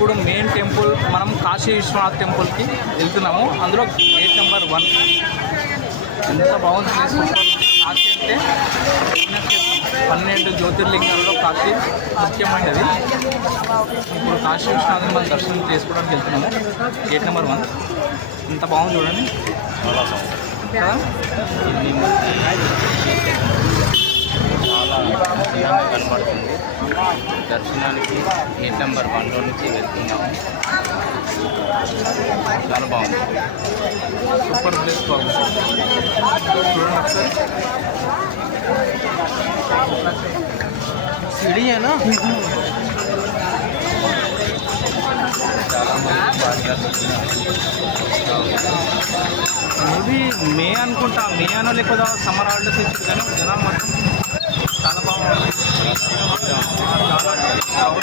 ఇప్పుడు main temple మనం కాశీ విశ్వనాథ్ టెంపుల్కి వెళ్తున్నాము. అందులో గేట్ నెంబర్ 1 ఎంత బాగుంది ప్లేస్. కాశీ అంటే 12 జ్యోతిర్లింగాల్లో కాశీ ముఖ్యమైనది. ఇప్పుడు కాశీ విశ్వనాథ్ని మనం దర్శనం చేసుకోవడానికి వెళ్తున్నాము. గేట్ నెంబర్ 1 ఎంత బాగుంది చూడండి కదా. చాలా అందంగా కనబడుతుంది. దర్శనానికి గేట్ నెంబర్ 1లో నుంచి వెళ్తున్నాము. చాలా బాగుంది, సూపర్ ప్లేస్ బాగుంది చూడండి ఒకసారి. సిడియేనా చాలా మేబీ మే అనుకుంటా, మే అనో లేకపోతే సమ్మర్ హాలిడేస్ ఇచ్చింది కానీ జనాలు మాత్రం చాలా బాగుంది. చాలా